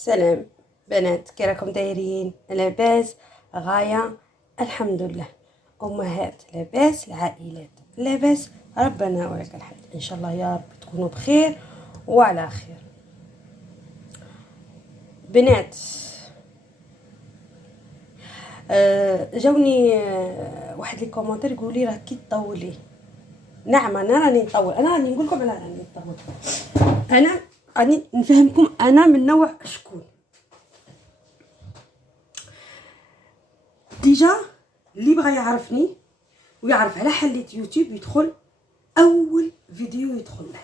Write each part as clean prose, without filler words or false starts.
سلام بنات، كي راكم دايرين؟ لاباس؟ غاية الحمد لله. امهات لاباس؟ العائلات لاباس؟ ربنا ولك الحمد. ان شاء الله يا رب تكونوا بخير وعلى خير. بنات، جاوني واحد لي كومونتير يقول لي راكي تطولي. نعم انا راني نطول، انا راني نقول لكم على راني نطول. انا راني نفهمكم انا من نوع شكون. ديجا اللي بغى يعرفني ويعرف على حلة يوتيوب يدخل اول فيديو يدخل له.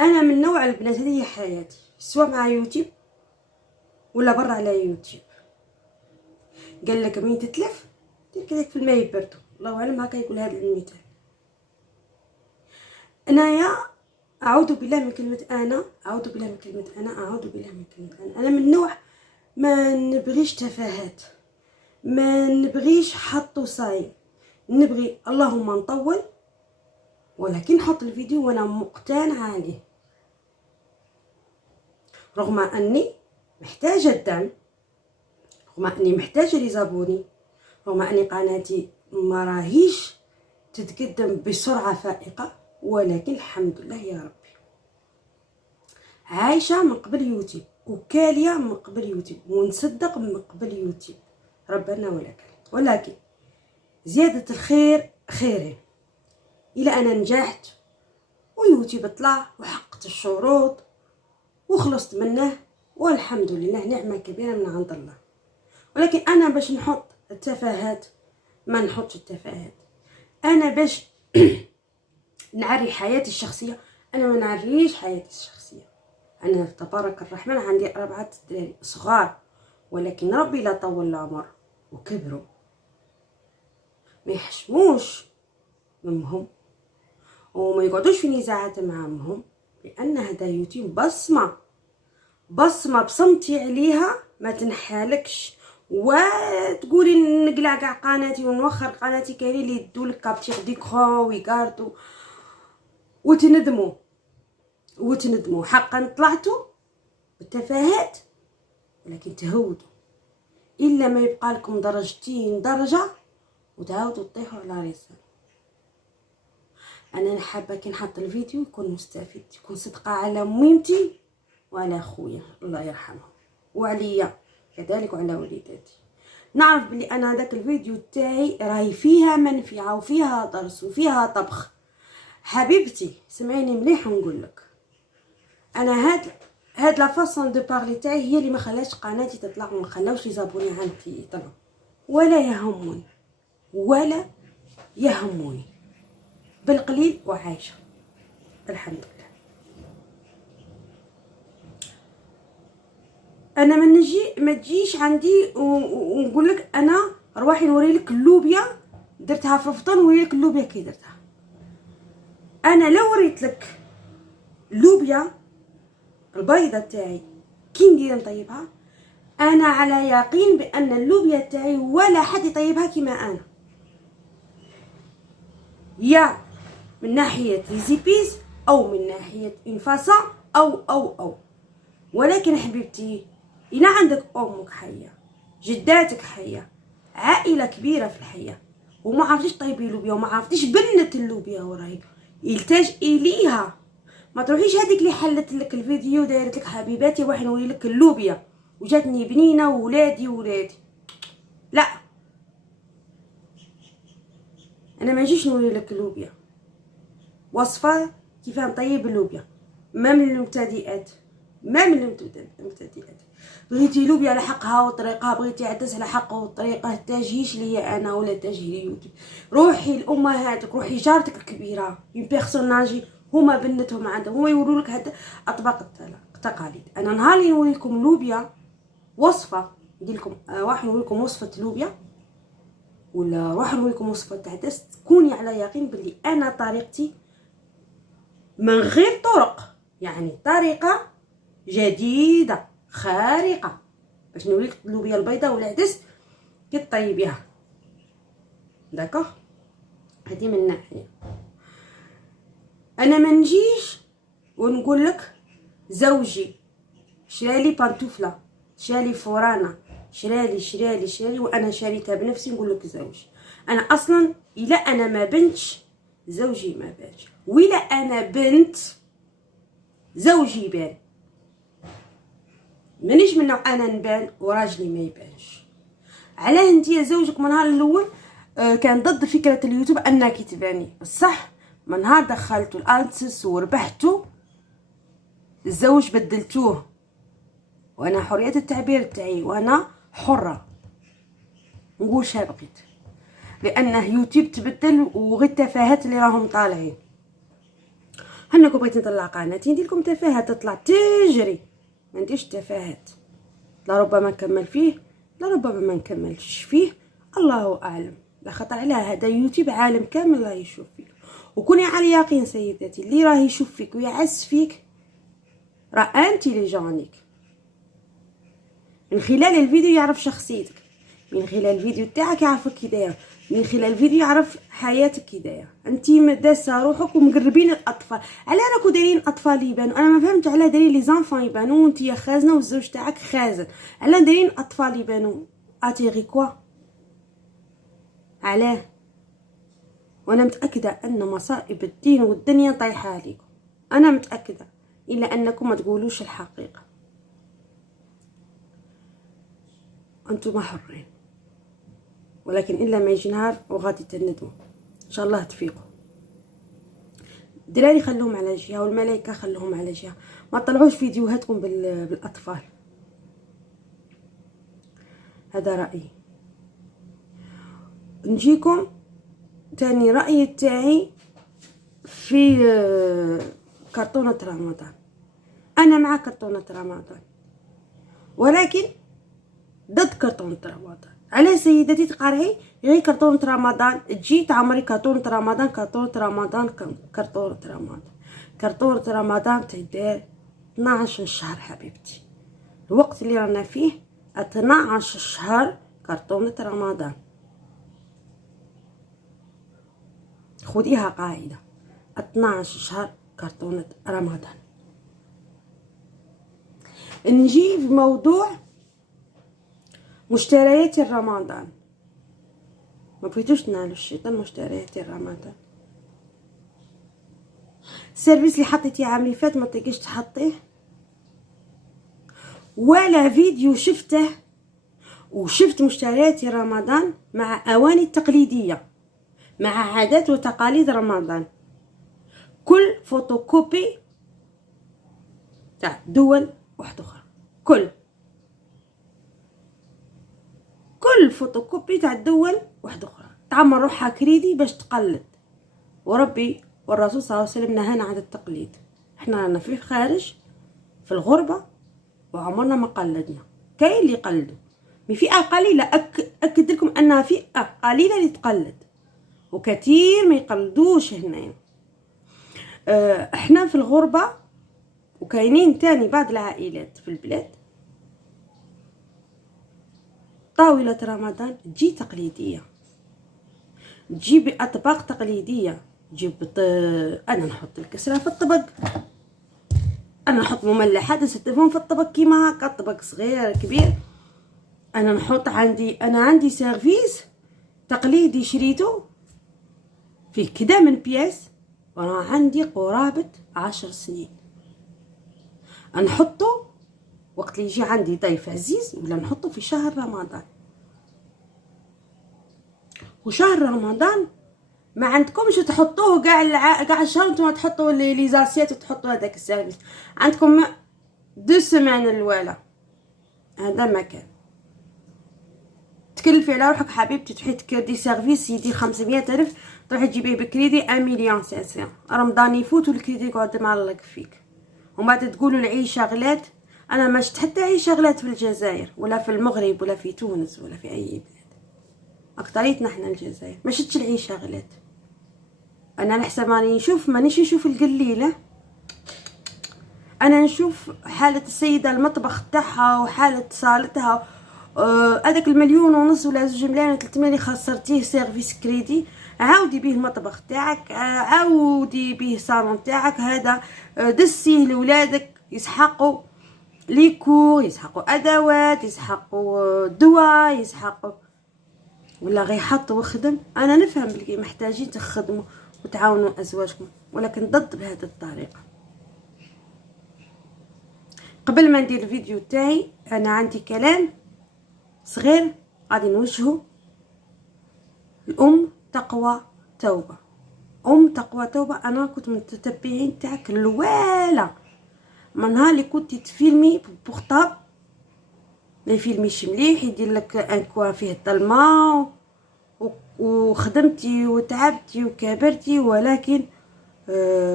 انا من نوع البنات هذه هي حياتي، سواء مع يوتيوب ولا برا على يوتيوب. قال لك مين تتلف دير كذاك في الماء يبردو، الله اعلم هكا يقول هذا المثال. انايا اعوذ بالله من كلمه انا، اعوذ بالله من كلمه انا، اعوذ بالله من كلمه انا. انا من نوع ما نبغيش تفاهات، ما نبغيش حط وصاي، نبغي اللهم نطول ولكن نحط الفيديو وانا مقتنعه عليه، رغم اني محتاجه الدعم، رغم اني محتاجه لي زابوني، رغم اني قناتي ما راهيش تتقدم بسرعه فائقه، ولكن الحمد لله يا ربي عايشه من قبل يوتيوب وكاليه من قبل يوتيوب ونصدق من قبل يوتيوب، ربنا ولك. ولكن زياده الخير خيره. الى انا نجحت ويوتيوب طلع وحققت الشروط وخلصت منه، والحمد لله نعمه كبيره من عند الله. ولكن انا باش نحط التفاهات ما نحطش التفاهات. انا باش نعري حياتي الشخصيه انا ما نعريش حياتي الشخصيه. انا تبارك الرحمن عندي 4 دراري صغار، ولكن ربي لا طول العمر وكبروا ما يحشموش مامهم وما يقعدوش في نزاعات مع امهم، لان هذا يوتيوب بصمه بصمتي عليها ما تنحالكش. وتقولي نقلع كاع قناتي ونوخر قناتي، كاينين اللي يدولك كابتيغ ديكرو ويقارطوا وتندموا حقا طلعتوا بالتفاهات، ولكن تهودوا الا ما يبقى لكم درجتين درجه وتعاودوا تطيحوا على رسالة. انا حابه كي نحط الفيديو يكون مستفيد، يكون صدقه على ميمتي وعلى خويا الله يرحمه وعليا كذلك وعلى وليداتي. نعرف بلي انا داك الفيديو تاعي راهي فيها منفعه وفيها درس وفيها طبخ. حبيبتي سمعيني مليح ونقول لك، انا هاد لا فاصون دو بارلي تاعي هي اللي ما خلاتش قناتي تطلع وما خلاوش يزابوني عندي يطلعوا، ولا يهموني بالقليل وعايشه الحمد لله. انا ما تجيش عندي ونقول لك انا روحي نوري لك اللوبيا درتها في الفطن ونوري لك اللوبيا كي درتها. انا لو وريت لك اللوبيا البيضه تاعي كي ندير نطيبها، انا على يقين بان اللوبيا تاعي ولا حد يطيبها كيما انا، يا من ناحيه ريزيبيز او من ناحيه انفاسا او. ولكن حبيبتي إلا عندك امك حيه، جداتك حيه، عائله كبيره في الحياه وما عرفتيش طيبي لوبيا وما عرفتيش بنه اللوبيا وراهي يلتاج اليها، ما تروحيش هذيك اللي حلت لك الفيديو دايرت لك حبيباتي واحد نوري لك اللوبيا وجاتني بنينه وولادي. لا، انا ما نجيش نوري لك اللوبيا وصفه كيف نطيب اللوبيا، ما من المبتدئات. بغيتي لوبيا على حقها وطريقها، بغيتي عدس على حقه وطريقه، تاجيش ليا انا ولا تاجي لي يوتيوب. روحي لامهاتك، روحي جارتك الكبيره اون بيرسوناجي هما بنتهم عندهم هما يوروا لك هاد اطباق التقاليد. انا نهار اللي نوريكم لوبيا وصفه ندير لكم واحد نوريكم وصفه لوبيا ولا واحد نوريكم وصفه عدس، تكوني على يقين باللي انا طريقتي من غير طرق، يعني طريقه جديده خارقه باش نوريك اللوبيا البيضاء والعدس كي طيبيها. داكوغ، هذه من ناحيه. انا ما نجيش ونقول لك زوجي شرالي بانتوفله، شرالي فورانه، شرالي وانا شريتها بنفسي. نقول لك زوجي، انا اصلا الا انا ما بنتش زوجي ما بانش، ولا انا بنت زوجي بان. مانيش من نوع انا نبان وراجلي ما يبانش. علاه انتي زوجك من نهار الاول كان ضد فكره اليوتيوب انك تباني، بصح من نهار دخلتو الادسنس وربحتو الزوج بدلتوه، وانا حريه التعبير تاعي وانا حره نقول شا بغيت، لانه يوتيوب تبدل وغير التفاهات اللي راهم طالعين. هناكم بغيت نطلع قناتي ندير لكم تفاهات تطلع تجري، ما نديرش تفاهات، لا ربما نكمل فيه لا ربما ما نكملش فيه، الله اعلم. لا خطر على هذا يوتيوب عالم كامل راه يشوف فيك، وكوني على يقين سيداتي اللي راه يشوف فيك ويعز فيك راه انتيليجونيك. من خلال الفيديو يعرف شخصيتك، من خلال الفيديو تاعك يعرفك كي داير، من خلال الفيديو يعرف حياتك كي دايره. انتي مداسه روحك ومقربين الاطفال. على راكو دايرين اطفال يبانوا؟ انا ما فهمت على دايرين لي زانفون يبانوا وانتي خازنه والزوج تاعك خازن. على دايرين اطفال يبانوا؟ اتيغي كوا علاه؟ وانا متاكده ان مصائب الدين والدنيا طايحه عليكم، انا متاكده، الا انكم ما تقولوش الحقيقه. انتم حرين، ولكن الا ما يجي نهار وغادي تندموا ان شاء الله تفيقوا. الدراري خلوهم على جهه والملائكه خلوهم على جهه، ما طلعوش فيديوهاتكم بالاطفال. هذا رايي. نجيكم تاني راي تاعي في كرتونه رمضان. انا مع كرتونه رمضان، ولكن ضد كرتونة رمضان. على سيدتي تقارعي غير كرتونة رمضان، تجي تعمري كرتونة رمضان كرتونة رمضان كرتونة رمضان. كرتونة رمضان تدير 12 شهر حبيبتي، الوقت اللي رانا فيه 12 شهر كرتونة رمضان. خديها قاعدة، 12 شهر كرتونة رمضان. نجي في موضوع مشتريات رمضان. ما بغيتوش تنالوا الشيطان مشتريات رمضان. السيرفيس اللي حطيتيه عام اللي فات ما تقيش تحطيه، ولا فيديو شفته وشفت مشتريات رمضان مع اواني التقليديه، مع عادات وتقاليد رمضان، كل فوتوكوبي تاع دول واحده اخرى، كل فوتوكوبي تاع الدول واحده اخرى، تعمر روحها كريدي باش تقلد. وربي والرسول صلى الله عليه وسلم نهانا عن التقليد. احنا رانا في الخارج في الغربه وعمرنا ما قلدنا. كاين اللي يقلدوا، مي فئه قليله، اكد لكم انها فئه قليله اللي تقلد، وكثير ما يقلدوش هنا. احنا في الغربه، وكاينين تاني بعض العائلات في البلاد طاولة رمضان تجي تقليدية، تجي بأطباق تقليدية، تجيب أنا نحط الكسرة في الطبق، أنا نحط مملحات نستفهم في الطبق كيما هكا، طبق صغير كبير. أنا نحط عندي سيرفيس تقليدي شريته فيه كدا من بياس، وأنا عندي قرابة 10 سنين. نحطه وقت اللي يجي عندي ضيف عزيز، ولا نحطه في شهر رمضان. وشهر رمضان ما عندكمش تحطوه كاع الشهر، نتوما تحطوا لي زاسيات وتحطوا هذاك السيرفيس. عندكم 2 سمان الوالا، هذا ما كان. تكلفي على روحك حبيبتي، تروحي تكردي سيرفيس يدير 500,000، تروحي تجيبيه بكريدي 1,500,000. رمضان يفوت والكريدي يقعد معلق فيك، ومن بعد تقولوا العيشه غلات. انا ما شفت حتى عيشه غلات في الجزائر ولا في المغرب ولا في تونس ولا في اي بلاد. اكتريتنا احنا الجزائر ما شفتش العيشه غلات. انا نحسب مانيش نشوف القليله، انا نشوف حاله السيده المطبخ تاعها وحاله صالتها. هذاك 1,500,000 ولا 2,300,000 اللي خسرتيه سيرفيس كريدي، عاودي بيه المطبخ تاعك، عاودي بيه صالون تاعك، هذا دسيه لولادك يسحقوا لي كور، يسحقوا ادوات، يسحقوا دواء، يسحقوا ولا غير حط وخدم. انا نفهم بلي محتاجين تخدموا وتعاونوا ازواجكم، ولكن ضد بهذه الطريقه. قبل ما ندير الفيديو تاعي انا عندي كلام صغير غادي نوجهه. الام تقوى توبه، ام تقوى توبه. انا كنت من المتتبعين تاعك الوالا، من نهار اللي كنت تفيلمي بورطاب ما يفيلميش مليح، يدير لك ان كوا فيه الظلمه، وخدمتي وتعبتي وكبرتي، ولكن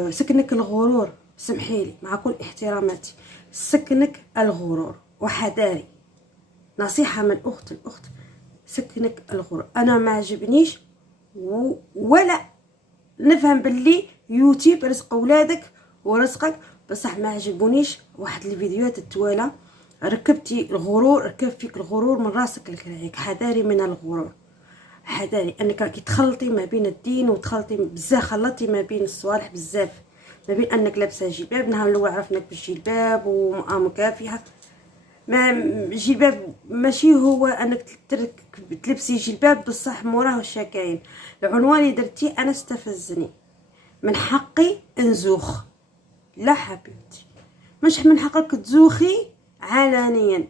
سكنك الغرور. سمحيلي مع كل احتراماتي، سكنك الغرور وحذاري. نصيحه من اخت الاخت، سكنك الغرور. انا ما عجبنيش ولا نفهم باللي يوتيوب رزق اولادك ورزقك، بصح ما عجبونيش واحد الفيديوهات التواله ركبتي الغرور، ركب فيك الغرور من راسك لكراعيك. حذاري من الغرور، حذاري انك راكي تخلطي ما بين الدين وتخلطي بزاف، خلطتي ما بين الصوالح بزاف، ما بين انك لابسه جلباب. نهار الاول عرفناك بالجلباب ومكافحه، ما جلباب ماشي هو انك تلبسي جلباب، بصح موراه الشكاين. العنوان اللي درتي انا استفزني، من حقي نزوخ. لا حبيبتي، مش من حقك تزوخي علانيا،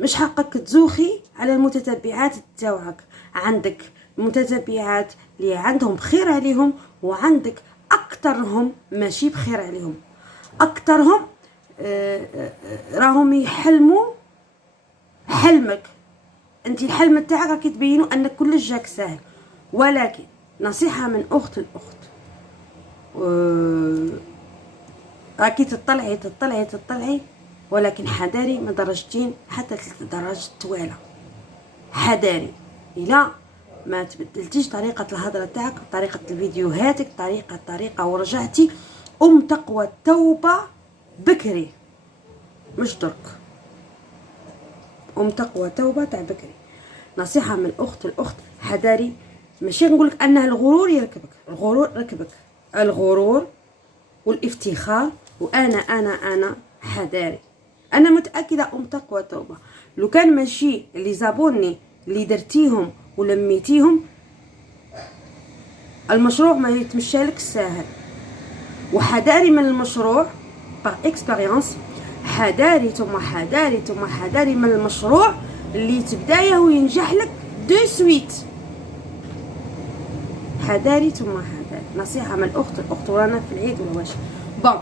مش حقك تزوخي على المتتبعات تاوعك. عندك متتبعات اللي عندهم بخير عليهم، وعندك اكثرهم ماشي بخير عليهم. اكثرهم راهم يحلموا حلمك انت، الحلم تاعك راكي تبينوا ان كلش جاك ساهل. ولكن نصيحه من اخت الاخت، راكي تطلعي، ولكن حذاري من درجتين حتى 3 درجات طويله. حذاري الا ما تبدلتيش طريقه الهضره تاعك، طريقه الفيديوهاتك، طريقه ورجعتي ام تقوى التوبه بكري، مش درك. ام تقوى توبه تاع بكري. نصيحه من اخت الاخت، حذاري. ماشي نقولك انه الغرور يركبك، الغرور ركبك، الغرور والافتخار وانا حذاري. انا متاكده ام تقوى توبه لو كان ماشي اللي زابوني اللي درتيهم ولميتيهم، المشروع ما يتمشالك ساهل. وحذاري من المشروع باغ اكسبيريونس، حذاري ثم حذاري من المشروع اللي تبدايه وينجح لك دو سويت. حذاري ثم حذاري. نصيحه من الاخت ورانا في العيد ولا واش. بون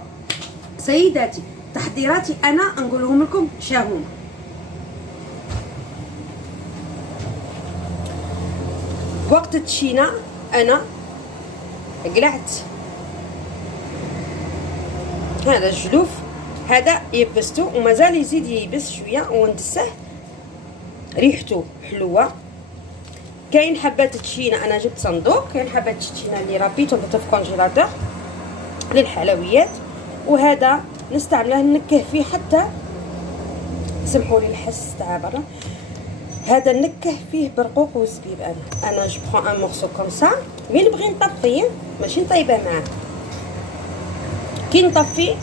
سيداتي، تحضيراتي انا نقولهم لكم شاهما. وقت التشينا انا قلعت هذا الجلوف، هذا يبستو ومازال يزيد يبس شويه وندسه، ريحته حلوه. كاين حبات التشينا، انا جبت صندوق، كاين حبات التشينا اللي ربيتهم في الكونجيلاتور للحلويات، وهذا نستعمله نكه فيه حتى سمحوا لي الحس تاع برا. هذا نكه فيه برقوق وزبيب. انا جو برون ان مورسو كوم سا، مي نبغي نطفيه ماشي نطيبه معاه. كي نطفي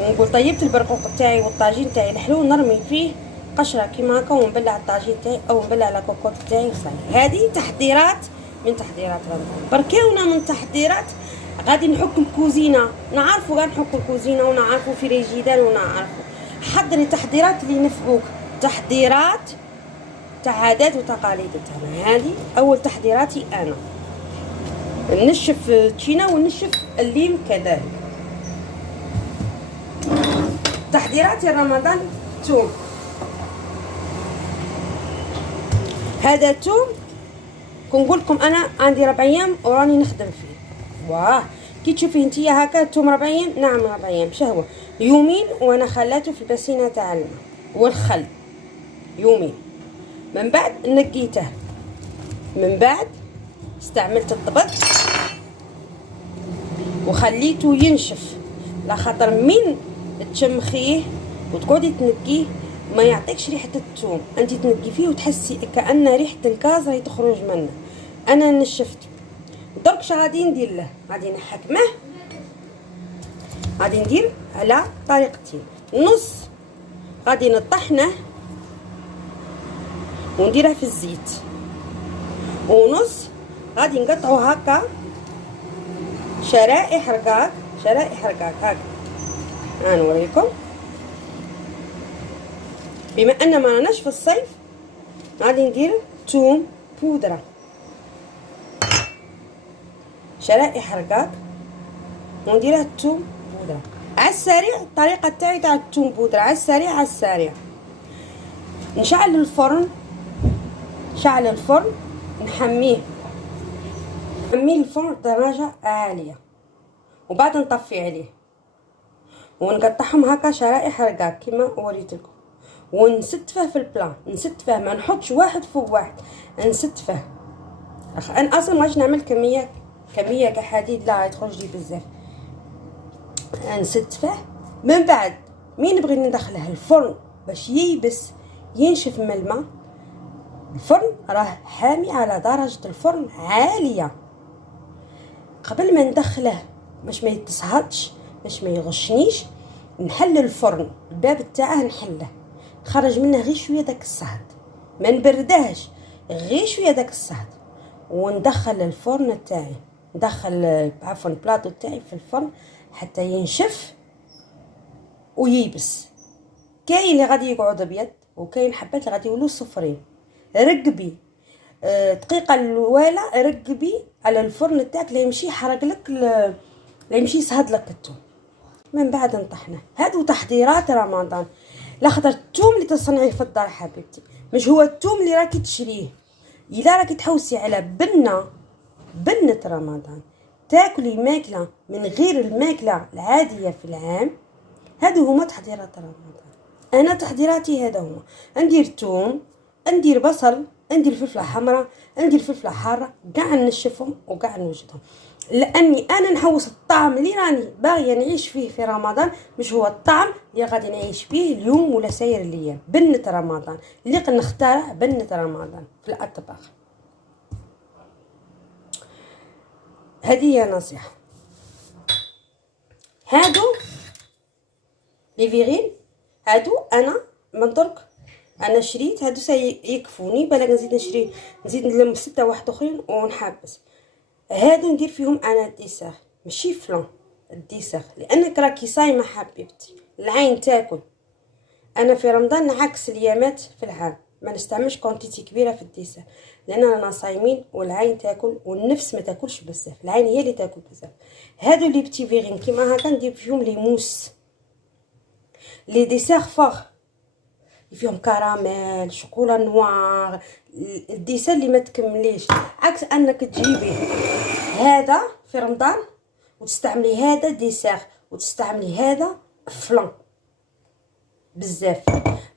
ونقول طيبت البرقوق تاعي والطاجين تاعي الحلو، نرمي فيه قشره كيما هكا ونبلع الطاجين تاعي او نبلع لا كوكوط تاعي وصاي. هذه تحضيرات من تحضيرات رمضان. بركاونا من تحضيرات غادي نحك الكوزينه، نعرفوا غادي نحك الكوزينه ونعرفوا في ريجيدان ونعرفوا. حضري تحضيرات اللي ينفعوك، تحضيرات تاع عادات وتقاليد تاعنا. هذه اول تحضيراتي انا. نشف التشينا ونشف الليم كذلك. تحضيراتي رمضان. توم، هذا توم كنقول لكم انا عندي 4 ايام وراني نخدم فيه. واه كي تشوفيه نتيا هكا توم 4 ايام، نعم 4 ايام شهوه. يومين وانا خلاته في الباسينه تاع الماء والخل، يومين. من بعد نقيته، من بعد استعملت الطبق وخليته ينشف، لا خاطر من تشمخيه وتقعدي تنقيه ما يعطيكش ريحه الثوم. انت تنقي فيه وتحسي كأن ريحه الكاز راهي تخرج منه. انا نشفته درك شا غادي ندير له، غادي نحكمه، غادي ندير على طريقتين. نص غادي نطحنه ونديره في الزيت، ونص غادي نقطعو هكا شرائح رقاق هكا. نوريكم. بما ان ما راناش في الصيف غادي ندير ثوم بودره، شرائح رقاق ونديرها الثوم بودره على السريع. الطريقه تاعي تاع الثوم بودره على السريع. نشعل الفرن، نحميه الفرن درجه عاليه، وبعد نطفي عليه ونقطعهم هكا شرائح رقاق كما وريتلكم، ونستفه في البلان. نستفه، ما نحطش واحد فوق واحد، نستفه. انا اصلا ماش نعمل كميه كحديد، لا يتخرج لي بزاف. نستفه من بعد مين نبغي ندخله الفرن باش ييبس ينشف من الماء. الفرن راه حامي على درجه الفرن عاليه. قبل ما ندخله باش ما يتصهدش، باش ما يغشنيش، نحل الفرن، الباب تاعه نحله، نخرج منه غير شويه داك الصهد، ما نبردهش، غير شويه داك الصهد، وندخل الفرن تاعي، ندخل عفوا البلاطو تاعي في الفرن حتى ينشف وييبس. كاين اللي غادي يقعد ابيض، وكاين حبات اللي غادي يولوا صفرين. رقبي دقيقه الاولى، رقبي على الفرن تاعك لا يمشي يحرق لك، لا يمشي يصهد لك الثوم. من بعد نطحنه. هادو تحضيرات رمضان. لاخاطر الثوم اللي تصنعيه في الدار حبيبتي مش هو الثوم اللي راكي تشريه. الا راكي تحوسي على بنة رمضان، تاكلي ماكله من غير الماكله العاديه في العام، هادو هما تحضيرات رمضان. انا تحضيراتي هذا هما: ندير ثوم، ندير بصل، ندير فلفله حمراء، ندير فلفله حاره، كاع نشفهم وكاع نوجدهم، لاني انا نحوس الطعم اللي راني باغيه نعيش فيه في رمضان، مش هو الطعم اللي غادي نعيش فيه اليوم ولا ساير الايام. بنة رمضان اللي نخترع بنة رمضان في الاطباق. هذه هي نصيحه. هادو لي فيغين، هادو انا من درك انا شريت هادو سيكفوني، بالك نزيد نلم 6 واحد اخرين ونحبس. هادو ندير فيهم انا الديسير، ماشي فلان الديسير، لانك راكي صايمه حبيبتي، العين تاكل. انا في رمضان نعكس اليامات في العام، ما نستعملش كونتيتي كبيره في الديسير، لان رانا صايمين والعين تاكل والنفس ما تاكلش بزاف، العين هي اللي تاكل بزاف. هادو لي بتي فيغين كيما هكا ندير فيهم لي موس، لي ديسير فور فيهم كراميل، شوكولا نوار، الديسير اللي ما تكمليش، عكس انك تجيبي هذا في رمضان وتستعملي هذا ديسير وتستعملي هذا فلان بزاف.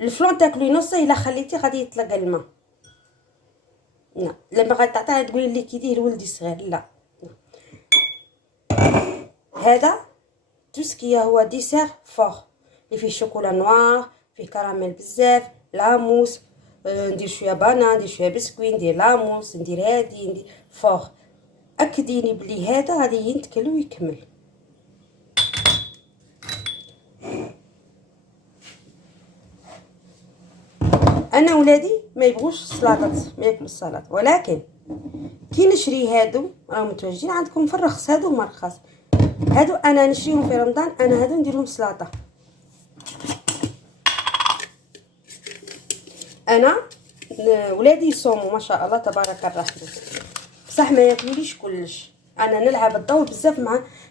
الفلان تاكلي نصه، الا خليتي غادي يتلقى الماء. لا لما غادي تعطيها تقولي لي كي دير ولدي صغير، لا. هذا توسكي هو ديسير فور اللي فيه شوكولا نوار، فيه كراميل بزاف، لاموس، ندير شويه بانان، ندير شويه بسكوي، ندير لاموس، ندير هادي، ندير فور. اكديني بلي هذا غادي ينتكل ويكمل. انا ولادي ما يبغوش السلطات، ما ياكلوا السلطه، ولكن كي نشري هادو راهم متواجدين عندكم في الرخص، هادو هما رخاص. هادو انا نشريهم في رمضان، انا هادو نديرهم سلطه. انا ولادي يصوموا ما شاء الله تبارك الرحمن، بصح ما ياكلوليش كلش. انا نلعب الدور بزاف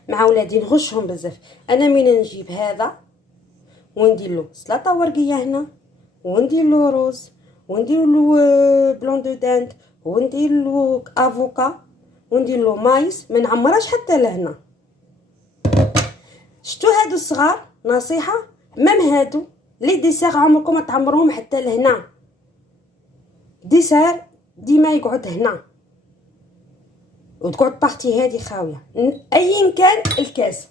مع ولادي، نغشهم بزاف. انا من نجيب هذا وندير له سلطه ورقيه هنا، وندير له روز، وندير له بلون دو داند، وندير له افوكا، وندير له مايس، ما نعمرهاش حتى لهنا. شتو هادو الصغار نصيحه، مام هادو لي ديسير عمركم ما تعمروهم حتى لهنا. ديسير ديما يقعد هنا وتقعد بارتي هادي خاويه، ايا كان الكاس،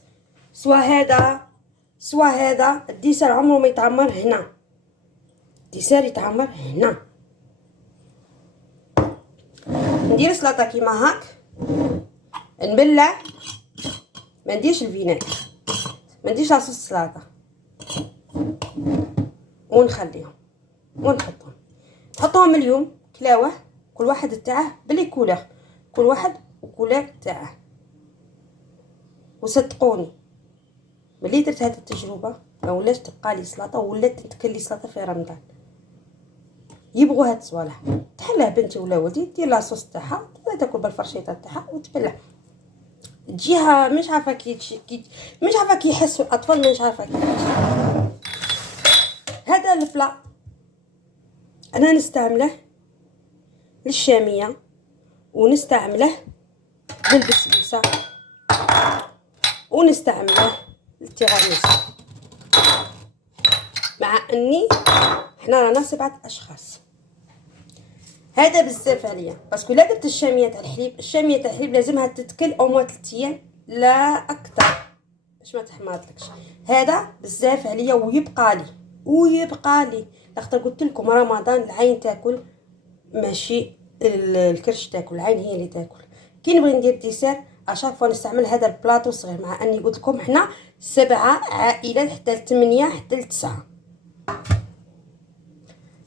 سوا هذا الديسير عمره ما يتعمر هنا، ديسير يتعمر هنا. ندير سلطه كيما هاك، نبلع، ما نديرش الفينيغ، ما نديرش لاصوص السلطه، ونخليهم ونحطهم. نحطهم اليوم كلاوه، كل واحد تاعه بلي كولور، كل واحد وكولور تاعه. وصدقوني ملي درت هذه التجربه ما ولاش تبقى لي سلطه، ولات تتكل لي سلطه في رمضان. يبغوا هاد الصوالح، تحلها بنتي ولا ولدي، دير لاصوص تاعها، تاكل بالفرشيطه تاعها وتبلع. تجيها مش عارفه مش عارفه كي يحسوا الاطفال، مش عارفه كي. هذا البلا انا نستعمله للشاميه، ونستعمله للبسبوسه، ونستعمله للتيراميسو، مع اني حنا رانا 7 اشخاص. هذا بزاف عليا باسكو لا درت الشاميه تاع الحليب، الشاميه تاع الحليب لازمها تتكل او موان 3 ايام لا اكثر باش ما تحماضلكش. هذا بزاف عليا ويبقى لي لاخاطر قلت لكم رمضان العين تاكل ماشي الكرش تاكل، العين هي اللي تاكل. كي نبغي ندير ديسير اشاك فوا نستعمل هذا البلاطو صغير، مع اني قلت لكم حنا 7 عائلات حتى 8 حتى 9.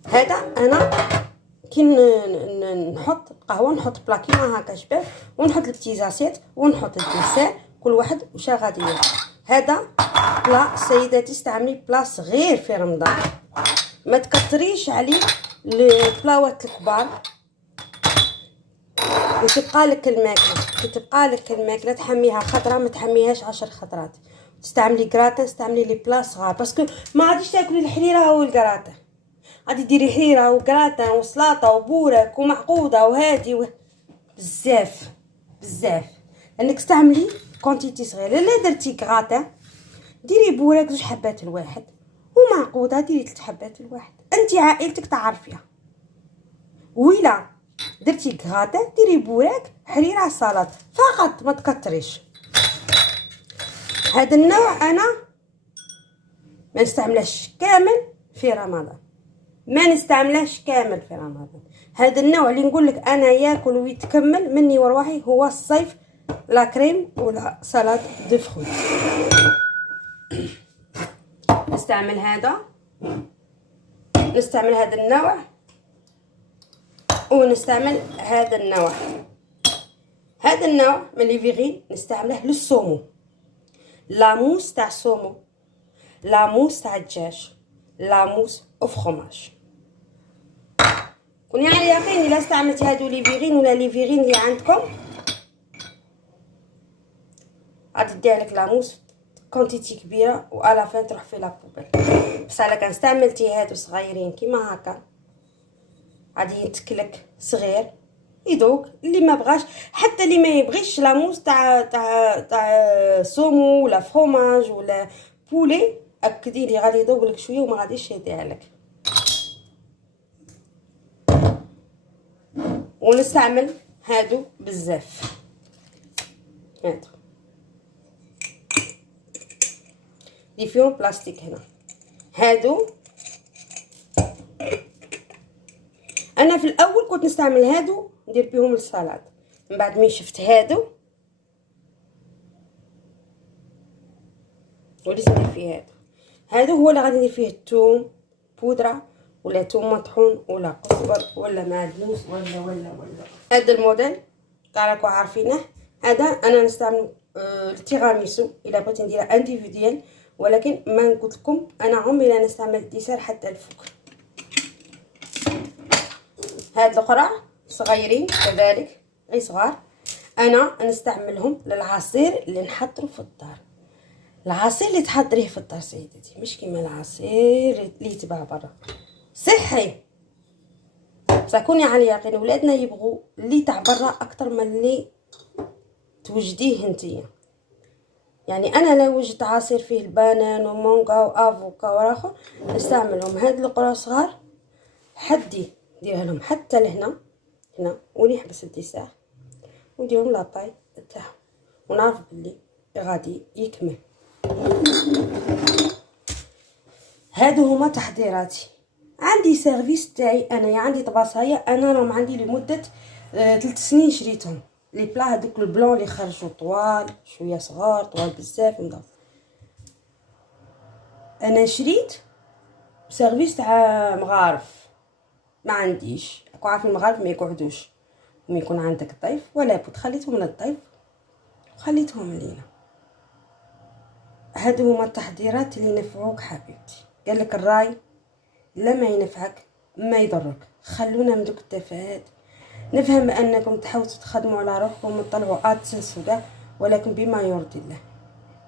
هذا انا كي نحط قهوه نحط بلا كيما هكا شباب، ونحط البتيزاسيت ونحط الديسير كل واحد وش غادي يدير. هذا بلا سيداتي استعملي بلا صغير في رمضان، ما تكثريش عليه البلاوات الكبار وتبقى لك الماكله تحميها خطره ما تحميهاش 10 خطرات. تستعملي كراطه، استعملي لي بلا صغار باسكو ما غاديش تاكلي الحريره والكراطه، غادي ديري حريره وكراطه وسلاطه وبورك ومعقوده وهادي بزاف لانك استعملي كونتيتي صغيره. لا درتي كراطه ديري بورك 2 حبات الواحد، ومعقوده ديري 3 حبات الواحد، انت عائلتك تعرفيها. ويلا درتي كراطه ديري بوراك حريره على السلطه فقط، ما تكتريش. هذا النوع انا ما نستعملش كامل في رمضان، هذا النوع اللي نقول لك انا ياكل ويتكمل مني ورواحي هو الصيف، لا كريم ولا سلطه دو فروي. نستعمل هذا النوع، ونستعمل هذا النوع من لي فيغين نستعمله للسومو، لاموس تاع السومو، لاموس تاع الدجاج، لاموس او فرomage. كوني على يقين الا استعملتي هادو لي فيغين ولا لي فيغين اللي عندكم غادي دير لك لاموس كونتيتي كبيره والا فين تروح في لابوبيل. بس على كان استعملتي هادو صغيرين كيما هكا غادي يتكلك صغير يدوق. اللي ما بغاش حتى اللي ما يبغيش لاموس تاع سومو ولا فرomage ولا بولي اكدي لي غادي يذوق لك شويه وما غاديش يضيع لك. ونستعمل هادو بزاف، هادو اللي فيهم بلاستيك هنا. هادو انا في الاول كنت نستعمل هادو ندير بهم السلطه، من بعد ما شفت هادو وليت ندير فيه هادو هو اللي غادي ندير فيه الثوم بودره ولا ثوم مطحون ولا قزبر ولا معدنوس ولا هذا الموديل تاع راكو عارفينه. هذا انا نستعمل التيراميسو الا بغيت نديرها انديفيديال، ولكن ما قلت لكم انا عمري لا نستعمل الديسير حتى الفوق. هاد الاخرى صغيرين كذلك غير صغار، انا نستعملهم للعصير اللي نحضره في الدار. العصير اللي تحضريه في الدار سيدتي مش كيما العصير اللي يتباع برا، صحي. ساكوني على يقين ولادنا يبغوا اللي تاع برا اكثر من اللي توجديه انتيا. يعني انا لو وجدت عصير فيه البنان ومانغا وافوكا وراخر نستعملهم. هاد القرا صغار حدي نديرها لهم حتى لهنا ونحبس الديسير ونديرهم لاطاي تاعهم ونعرف بلي غادي يكمل. هادو هما تحضيراتي. عندي سيرفيس تاعي انا، عندي طباسايه انا راهم عندي لمده 3 سنين شريتهم. لي بلا هذوك البلون اللي خرجوا طوال شويه صغار طوال بزاف نضاف، انا شريت سيرفيس تاع مغارف ما عنديش. راكو عارفين المغارف ما يقعدوش، وما يكون عندك ضيف ولا بد خليتهم للضيف وخليتهم لينا. هادو هما التحضيرات اللي ينفعوك حبيبتي. قال لك الراي لا ما ينفعك ما يضرك. خلونا من دوك التفاهات. نفهم انكم تحاولوا تخدموا على روحكم وتطلعوا ادسنس وكاع، ولكن بما يرضي الله.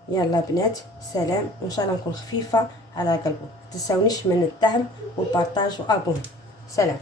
يلا بنات سلام، وان شاء الله نكون خفيفه على قلبكم. تنساونيش من الدعم والبارطاج وابون. سلام.